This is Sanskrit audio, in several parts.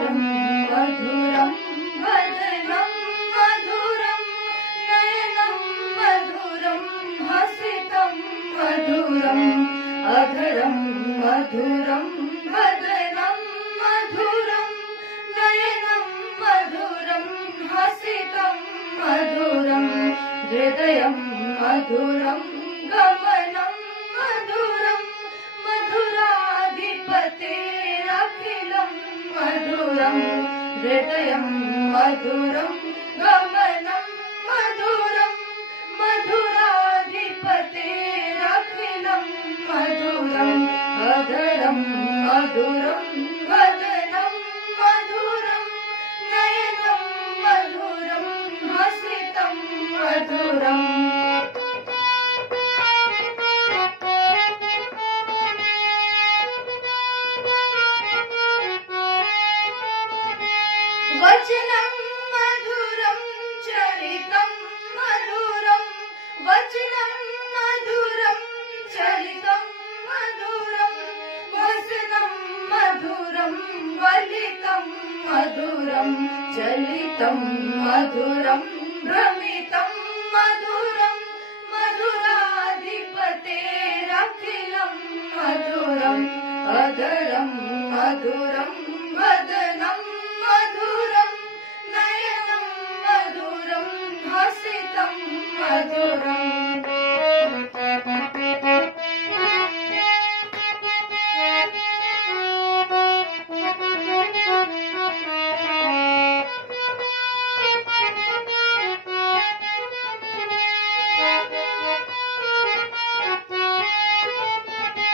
अधरं मधुरं वदनं मधुरं नयनं मधुरं हसितं मधुरम् अधरं मधुरं वदनं मधुरं नयनं मधुरं हसितं मधुरं हृदयं मधुरं गमनं मधुरं मधुराधिपतेरखिलं मधुरं हृदयं मधुरं गमनं मधुरं मधुराधिपतेरखिलं मधुरम् अधरं मधुरं वदनं मधुरं नयनं मधुरं हसितं मधुरम् वचनं मधुरं चरितं मधुरं वचनं मधुरं चरितं मधुरं वसनं मधुरं वलितं मधुरं चलितं मधुरं भ्रमितं मधुरं मधुराधिपतेरखिलं मधुरम् अधरं मधुरं वदनं मधुरं नयनं मधुरं हसितं मधुरम्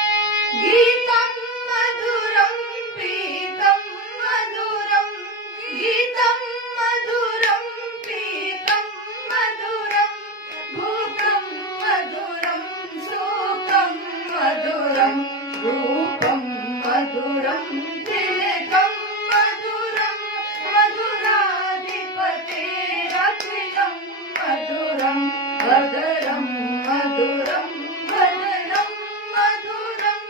गीतं मधुरं पीतं मधुरं गीतं मधुरं पीतं मधुरं भूतं मधुरं शोकं मधुरं रूपं मधुरं तिलकं मधुरं मधुराधिपतेरखिलं मधुरम् अधरं मधुरं वदनं मधुरं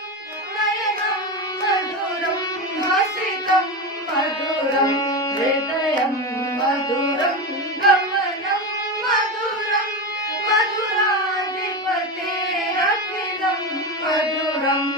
नयनं मधुरं हसितं मधुरं हृदयं मधुरं गमनं मधुरं मधुराधिपतेरखिलं मधुरम्